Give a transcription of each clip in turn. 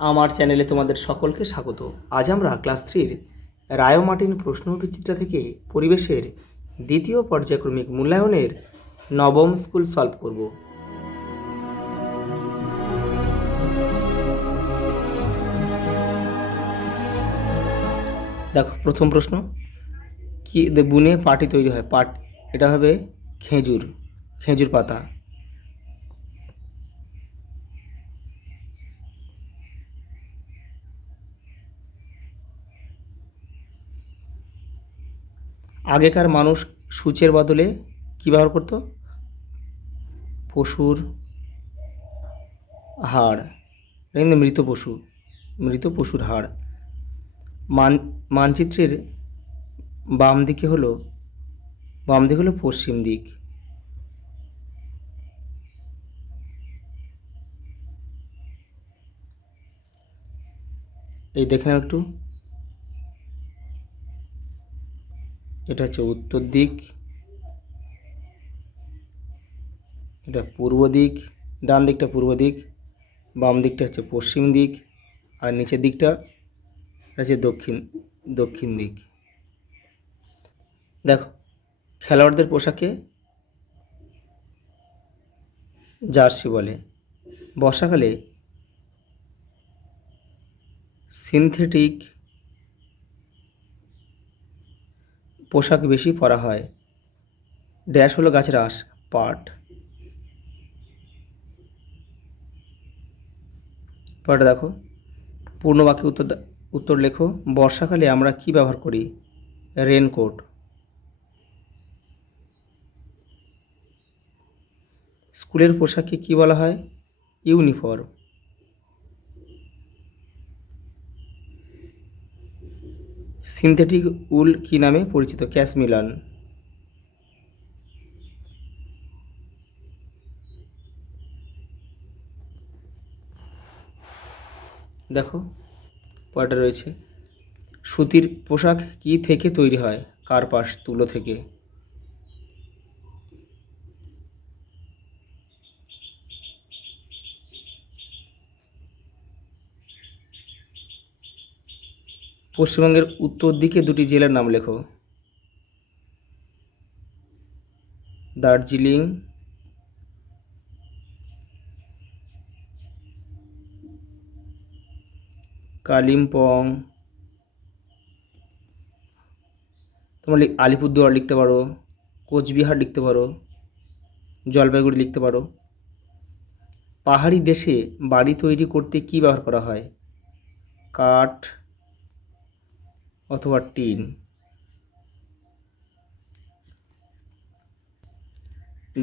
আমার চ্যানেলে তোমাদের সকলকে স্বাগত। আজ আমরা ক্লাস 3-র রায় মার্টিন প্রশ্নবিচিত্রা থেকে পরিবেশের দ্বিতীয় পর্যায়ক্রমিক মূল্যায়নের নবম স্কুল সলভ করব। দেখো প্রথম প্রশ্ন, কি বুনে পাটি তৈরি হয়? পাট, এটা হবে খেজুর, খেজুর পাতা। আগেকার মানুষ সূচের বদলে কী ব্যবহার করত? পশুর হাড়, এটা কিন্তু মৃত পশুর হাড়। মানচিত্রের বাম দিক হলো পশ্চিম দিক। এই দেখে নাও একটু, এটা হচ্ছে উত্তর দিক, এটা পূর্ব দিক, ডান দিকটা পূর্ব দিক, বাম দিকটা হচ্ছে পশ্চিম দিক, আর নিচের দিকটা হচ্ছে দক্ষিণ দিক। দেখো, খেলোয়াড়দের পোশাকে জার্সি বলে। বর্ষাকালে সিনথেটিক পোশাক বেশি পরা হয়। ড্যাশ হলো গাছের আঁশ, পাট। পরে দেখো, পূর্ণ বাক্যে উত্তর লেখো। বর্ষাকালে আমরা কি ব্যবহার করি? রেনকোট। স্কুলের পোশাককে কি বলা হয়? ইউনিফর্ম। সিনথেটিক উল কি নামে পরিচিত? ক্যাশমিলান। দেখো পরেরটা রয়েছে, সুতির পোশাক কি থেকে তৈরি হয়? কার্পাস, তুলো থেকে। পশ্চিমবঙ্গের উত্তর দিকে দুটি জেলার নাম লেখো। দার্জিলিং, কালিম্পং। তোমরা আলিপুরদুয়ার লিখতে পারো, কোচবিহার লিখতে পারো, জলপাইগুড়ি লিখতে পারো। পাহাড়ি দেশে বাড়ি তৈরি করতে কি ব্যবহার করা হয়? কাঠ অথবা টিন।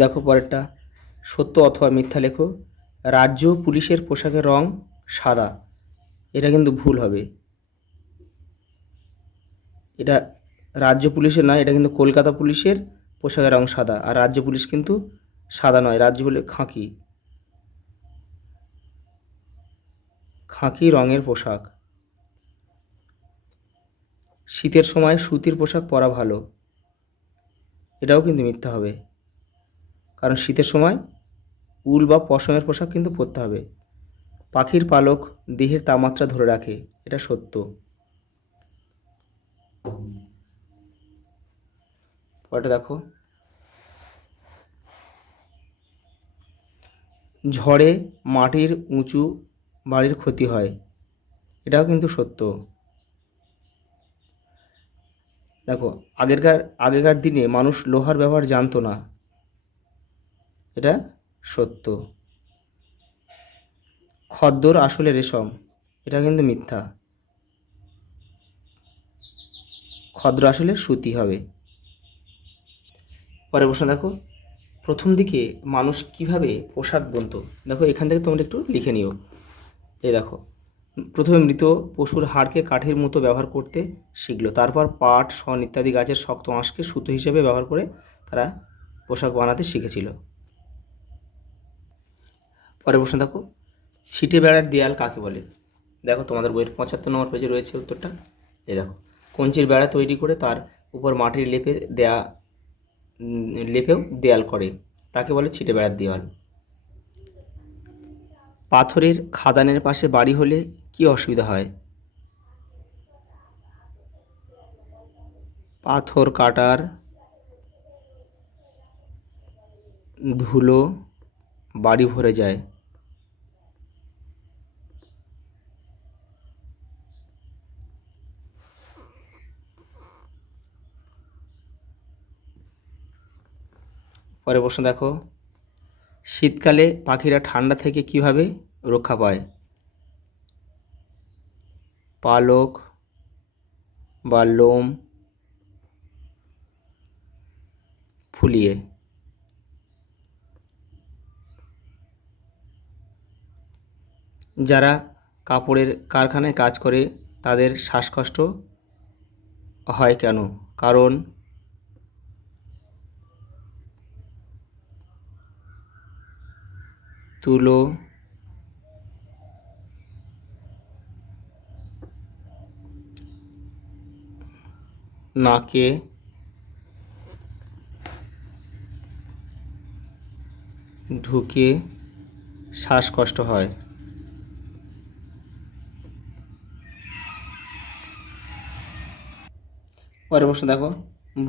দেখো পরেরটা, সত্য অথবা মিথ্যা লেখো। রাজ্য পুলিশের পোশাকের রং সাদা, এটা কিন্তু ভুল হবে। এটা রাজ্য পুলিশের নয়, এটা কিন্তু কলকাতা পুলিশের পোশাকের রং সাদা, আর রাজ্য পুলিশ কিন্তু সাদা নয়, রাজ্য পুলিশ খাকি রঙের পোশাক। শীতের সময় সুতির পোশাক পরা ভালো, এটাও কিন্তু মিথ্যা হবে, কারণ শীতের সময় উল বা পশমের পোশাক কিন্তু পরতে হবে। পাখির পালক দেহের তাপমাত্রা ধরে রাখে, এটা সত্য। পরেরটা দেখো, ঝড়ে মাটির উঁচু বাড়ির ক্ষতি হয়, এটাও কিন্তু সত্য। দেখো, আগেকার দিনে মানুষ লোহার ব্যবহার জানতো না, এটা সত্য। খদ্দর আসলে রেশম, এটা কিন্তু মিথ্যা। খদ্র আসলে সুতি হবে। পরের প্রশ্ন দেখো, প্রথম দিকে মানুষ কিভাবে পোশাক বুনতো? দেখো এখান থেকে তোমরা একটু লিখে নিও। এই দেখো, প্রথমে মৃত পশুর হাড়কে কাঠের মতো ব্যবহার করতে শিখলো, তারপর পাট, শন ইত্যাদি গাছের শক্ত আঁশকে সুতো হিসেবে ব্যবহার করে তারা পোশাক বানাতে শিখেছিল। পরের প্রশ্ন দেখো, ছিটে বেড়ার দেয়াল কাকে বলে? দেখো তোমাদের বইয়ের 75 নম্বর পেজে রয়েছে উত্তরটা। এই দেখো, কঞ্চির বেড়া তৈরি করে তার উপর মাটির লেপেও দেয়াল করে, তাকে বলে ছিটে বেড়ার দেওয়াল। পাথরের খাদানের পাশে বাড়ি হলে কি অসুবিধা হয়? পাথর কাটার ধুলো বাড়ি ভরে যায়। পরের প্রশ্ন দেখো, শীতকালে পাখিরা ঠান্ডা থেকে কিভাবে রক্ষা পায়? পালক বা লোম ফুলিয়ে। যারা কাপড়ের কারখানায় কাজ করে তাদের শ্বাসকষ্ট হয় কেন? কারণ তুলো নাকে ঢুকে শ্বাসকষ্ট হয়। পরের প্রশ্ন দেখো,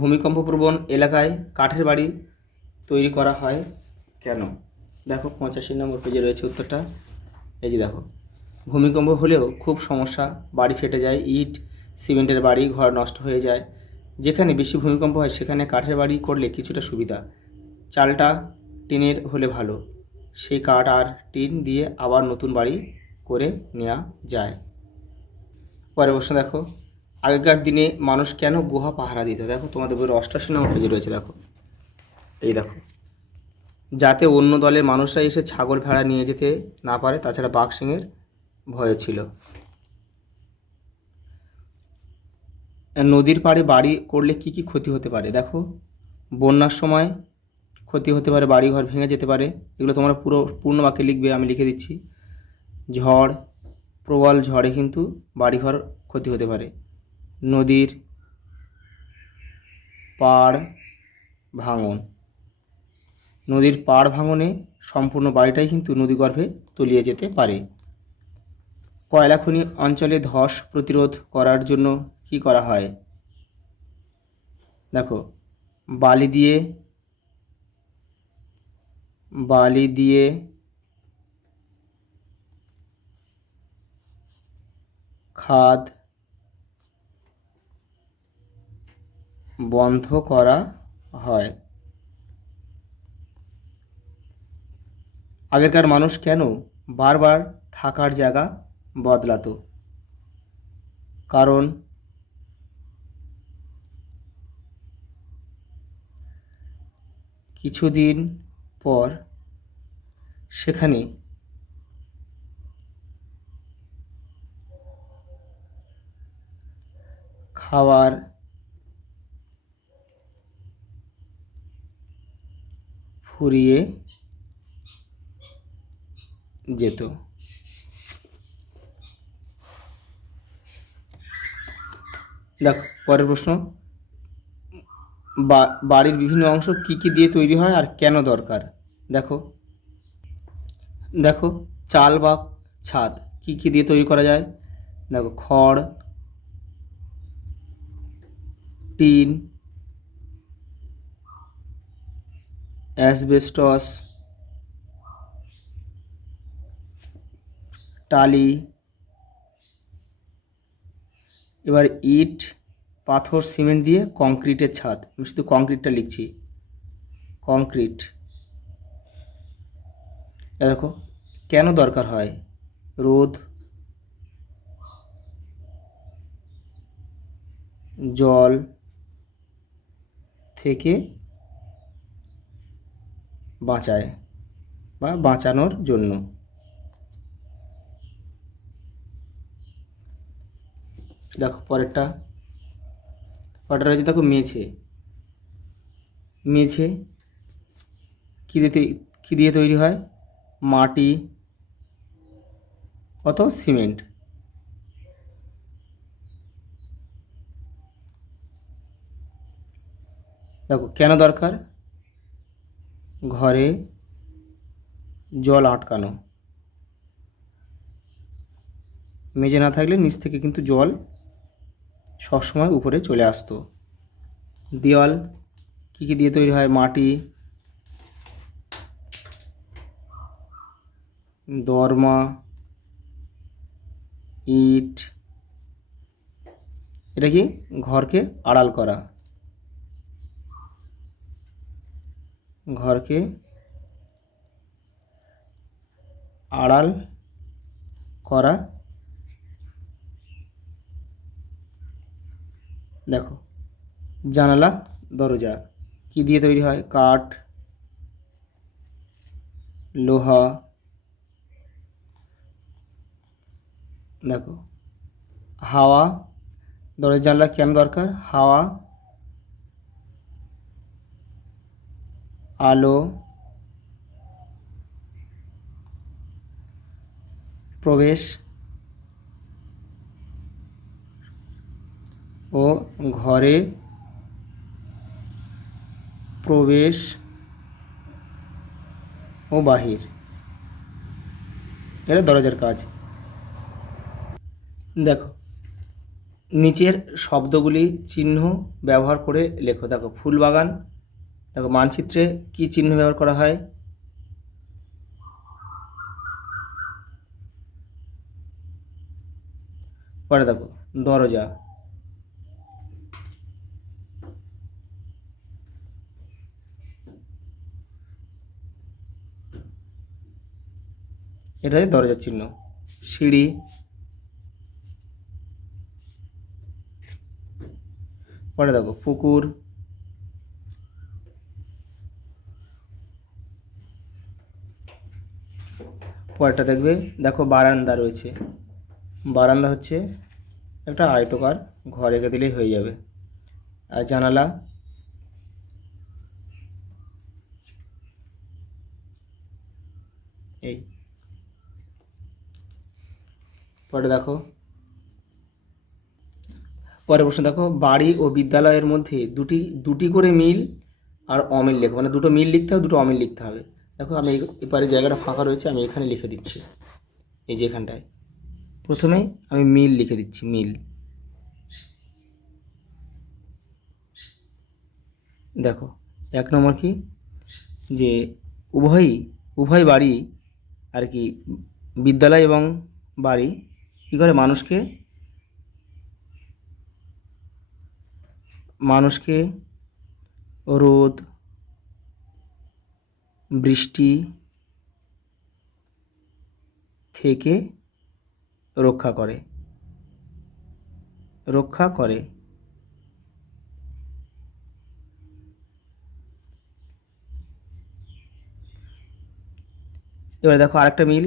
ভূমিকম্প প্রবণ এলাকায় কাঠের বাড়ি তৈরি করা হয় কেন? দেখো 85 নম্বর পেজে রয়েছে উত্তরটা। এই যে দেখো, ভূমিকম্প হলেও খুব সমস্যা, বাড়ি ফেটে যায়, ইট সিমেন্টের বাড়ি ঘর নষ্ট হয়ে যায়। যেখানে বেশি ভূমিকম্প হয় সেখানে কাঠের বাড়ি করলে কিছুটা সুবিধা। চালটা টিনের হলে ভালো, সেই কাঠ আর টিন দিয়ে আবার নতুন বাড়ি করে নেওয়া যায়। পরের প্রশ্ন দেখো, আগেকার দিনে মানুষ কেন গুহা পাহারা দিত? দেখো তোমাদের বইয়ের 88 নম্বর পেজে রয়েছে। দেখো এই দেখো, যাতে অন্য দলের মানুষরা এসে ছাগল ভেড়া নিয়ে যেতে না পারে, তাছাড়া বাঘ সিংহের ভয় ছিল। নদীর পাড়ে বাড়ি করলে কি কি ক্ষতি হতে পারে? দেখো, বন্যার সময় ক্ষতি হতে পারে, বাড়ি ঘর ভেঙে যেতে পারে। এগুলো তোমরা পূর্ণ বাক্যে লিখবে, আমি লিখে দিচ্ছি। ঝড়, প্রবল ঝড়ে কিন্তু বাড়িঘর ক্ষতি হতে পারে। নদীর পাড় ভাঙন, নদীর পাড় ভাঙনে সম্পূর্ণ বাড়িটাই কিন্তু নদীগর্ভে তলিয়ে যেতে পারে। কয়লা খনি অঞ্চলে ধস প্রতিরোধ করার জন্য কি করা হয়? দেখো, বালি দিয়ে খাদ বন্ধ করা হয়। আগেকার মানুষ কেন বারবার থাকার জায়গা বদলাতো? কারণ কিছুদিন পর সেখানে খাবার ফুরিয়ে যেত। দেখ পরের প্রশ্ন, বাড়ির বিভিন্ন অংশ কি কি দিয়ে তৈরি হয় আর কেন দরকার? দেখো দেখো চাল বা ছাদ কি কি দিয়ে তৈরি করা যায়? দেখো, খড়, টিন, অ্যাসবেস্টস, টালি। এবার ইট, পাথর, সিমেন্ট দিয়ে কংক্রিটের ছাদ। আমি শুধু কংক্রিটটা লিখছি, কংক্রিট। দেখো কেন দরকার হয়? রোদ, জল থেকে বাঁচায় বা বাঁচানোর জন্য। দেখো পরেরটা রয়েছে। দেখো, মেঝে কী দিয়ে তৈরি হয়? মাটি অথবা সিমেন্ট। দেখো কেন দরকার? ঘরে জল আটকানো। মেঝে না থাকলে নিচ থেকে কিন্তু জল সবসময় উপরে চলে আসতো। দেওয়াল কী কী দিয়ে তৈরি হয়? মাটি, দরমা, ইট। এটা কি? ঘরকে আড়াল করা, ঘরকে আড়াল করা। দেখো জানালা, দরজা কি দিয়ে তৈরি হয়? কাঠ, লোহা। দেখো হাওয়া, দরজা জানলা কেন দরকার? হাওয়া, আলো প্রবেশ ও ঘরে প্রবেশ ও বাহির, এটা দরজার কাজ। দেখো নিচের শব্দগুলি চিহ্ন ব্যবহার করে লেখো। দেখো ফুল বাগান, দেখো মানচিত্রে কি চিহ্ন ব্যবহার করা হয়? পরে দেখো দরজা, এটাই দরজার চিহ্ন। সিঁড়ি, পরে দেখো পুকুর, পরেরটা দেখবে, দেখো বারান্দা রয়েছে। বারান্দা হচ্ছে একটা আয়তকার ঘর, এঁকে দিলেই হয়ে যাবে। আর জানালা, এই। পরে দেখো পরের প্রশ্ন দেখো, বাড়ি ও বিদ্যালয়ের মধ্যে দুটি করে মিল আর অমিল লেখো। মানে দুটো মিল লিখতে হবে, দুটো অমিল লিখতে হবে। দেখো আমি এপারে জায়গাটা ফাঁকা রয়েছে, আমি এখানে লিখে দিচ্ছি। এই যে এখানটায় প্রথমে আমি মিল লিখে দিচ্ছি, মিল। দেখো 1 নম্বর কি? যে উভয় বাড়ি আর কি, বিদ্যালয় এবং বাড়ি কী করে? মানুষকে রোদ, বৃষ্টি থেকে রক্ষা করে। এবার দেখো আরেকটা মিল,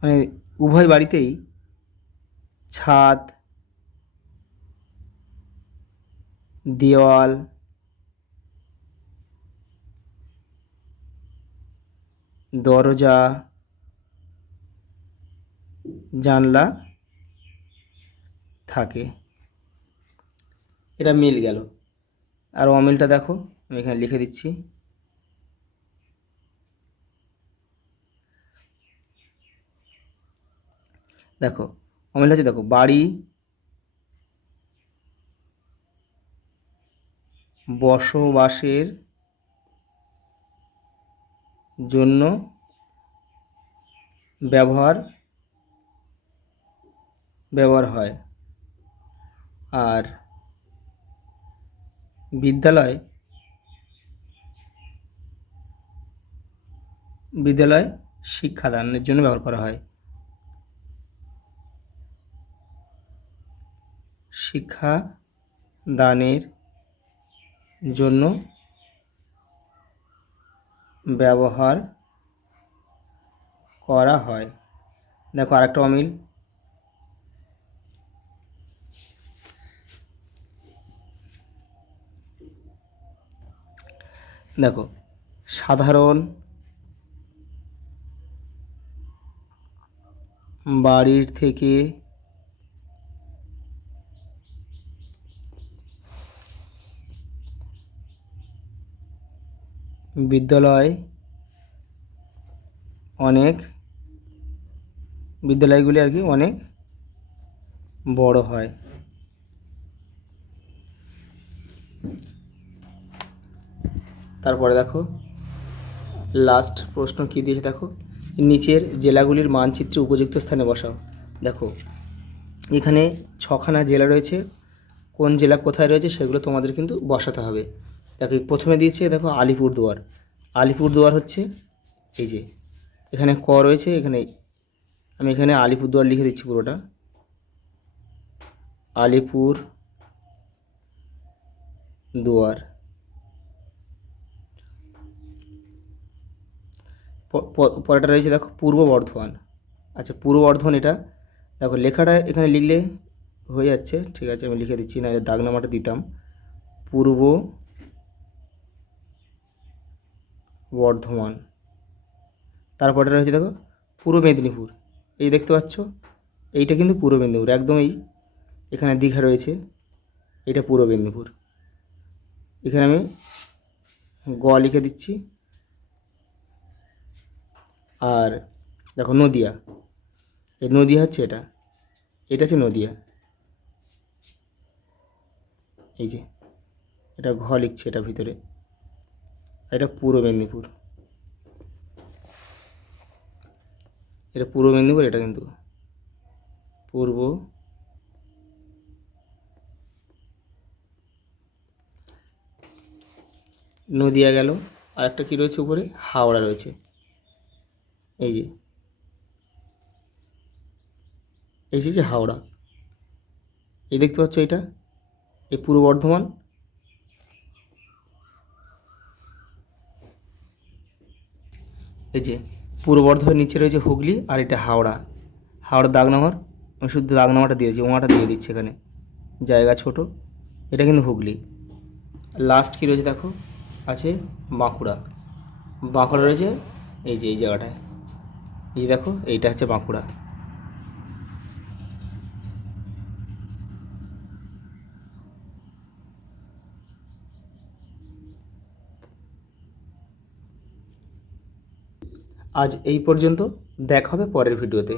মানে উভয় বাড়িতেই ছাদ, দেওয়াল, দরজা, জানলা থাকে। এটা মিল গেল। আর অমিলটা দেখো আমি এখানে লিখে দিচ্ছি। দেখো অমিল হচ্ছে, দেখো বাড়ি বসবাসের জন্য ব্যবহার হয়, আর বিদ্যালয় শিক্ষাদানের জন্য ব্যবহার করা হয়। শিক্ষাদানের জন্য ব্যবহার করা হয়। দেখো আরেকটা অমিল, দেখো সাধারণ বাড়ির থেকে বিদ্যালয় অনেক বিদ্যালয়গুলি আর কি অনেক বড় হয়। তারপরে দেখো লাস্ট প্রশ্ন কী দিয়েছে দেখো, নিচের জেলাগুলির মানচিত্রে উপযুক্ত স্থানে বসাও। দেখো এখানে 6খানা জেলা রয়েছে, কোন জেলা কোথায় রয়েছে সেগুলো তোমাদের কিন্তু বসাতে হবে। দেখো প্রথমে দিয়েছে দেখো আলিপুরদুয়ার। আলিপুরদুয়ার হচ্ছে এই যে এখানে ক রয়েছে, এখানে আমি এখানে আলিপুরদুয়ার লিখে দিচ্ছি পুরোটা, আলিপুর দুয়ার। পরেরটা রয়েছে দেখো পূর্ব বর্ধমান। আচ্ছা পূর্ব বর্ধমান, এটা দেখো লেখাটা এখানে লিখলে হয়ে যাচ্ছে, ঠিক আছে আমি লিখে দিচ্ছি, না দাগ নামাটা দিতাম, পূর্ব বর্ধমান। তারপরে রয়েছে দেখো পূর্ব মেদিনীপুর, এই দেখতে পাচ্ছ এইটা কিন্তু পূর্ব মেদিনীপুর, একদম এই এখানে দীঘা রয়েছে, এটা পূর্ব মেদিনীপুর। এখানে আমি গ লিখে দিচ্ছি। আর দেখো নদিয়া, এই নদিয়া হচ্ছে এটা, এটা হচ্ছে নদিয়া, এই যে এটা ঘ লিখছে এটা ভিতরে, এটা পূর্ব মেদিনীপুর, এটা পূর্ব মেদিনীপুর, এটা কিন্তু পূর্ব নদিয়া গেল। আর একটা কী রয়েছে উপরে, হাওড়া রয়েছে, এই যে এই যে হাওড়া, এই দেখতে পাচ্ছ এটা, এই পূর্ব বর্ধমান, এই যে পূর্ব বর্ধমানের নিচে রয়েছে হুগলি, আর এটা হাওড়া। হাওড়ার দাগ নামার আমি শুধু দাগ নামাটা দিয়েছি, ওমাটা দিয়ে দিচ্ছি এখানে, জায়গা ছোট, এটা কিন্তু হুগলি। লাস্ট কী রয়েছে দেখো আছে বাঁকুড়া। বাঁকুড়া রয়েছে এই যে এই জায়গাটায়, এই যে দেখো এইটা হচ্ছে বাঁকুড়া। আজ এই পর্যন্ত, দেখা হবে পরের ভিডিওতে।